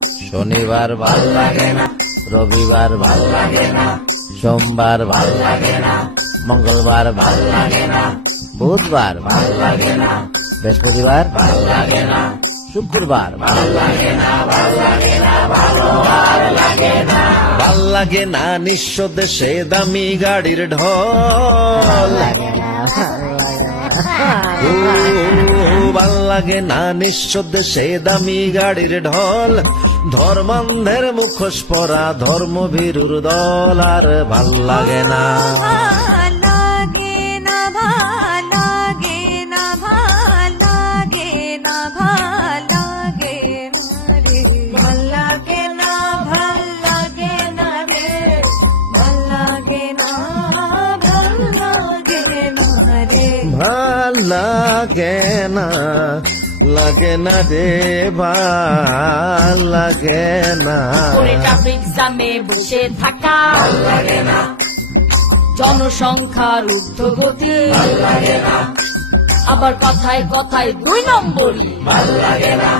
শনিবার ভাল লাগে না, রবিবার ভাল লাগে না, সোমবার ভাল লাগে না, মঙ্গলবার ভাল লাগে না, বুধবার ভাল লাগে না, বৃহস্পতিবার ভাল লাগে না, শুক্রবার ভাল লাগে না, ভাল লাগে না, ভালো আর লাগে না। ভাল লাগে না নিঃস্ব দেশে দামি গাড়ির ঢল, ভাল লাগে না নিঃস্ব দেশে দামি গাড়ির ঢল, ধর্মান্ধের মুখোশ পরা ধর্মভীরুর দল, আর ভাল লাগে না। ভাল লাগে না, লাগে না রে, ভাল লাগে না। ট্রাফিক জ্যামে বসে থাকা ভাল লাগে না, জনসংখ্যার ঊর্ধ্বগতি ভাল লাগে না, আবার কথায় কথায় 2 নম্বরই ভাল লাগে না।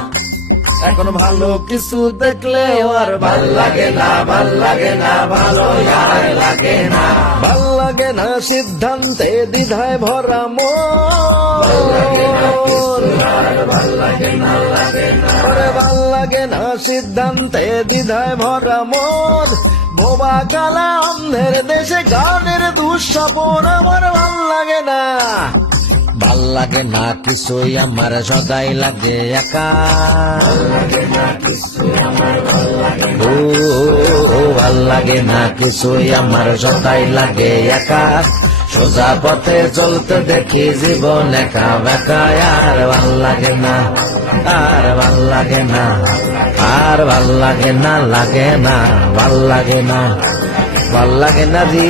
এখন ভালো কিছু দেখলে আর ভাল লাগে না, ভাল লাগে না, ভালো আর লাগে না। ভাল লাগে না সিদ্ধান্তে দ্বিধায় ভরা মন, ভাল লাগে না সিদ্ধান্তে দ্বিধায় ভরা মন, বোবা কালা অন্ধের দেশে গানের দুঃস্বপন, আমার ভাল লাগে না। ভাল লাগে না কিছুই আমার, সদাই লাগে একা, ও ভাল লাগে না কিছুই আমার, সদাই লাগে একা, সোজা পথে চলতে দেখি জীবন একা বেকা, আর ভাল লাগে না, আর ভাল লাগে না, আর ভাল লাগে না, লাগে না, ভাল লাগে না, ভাল লাগে না জি।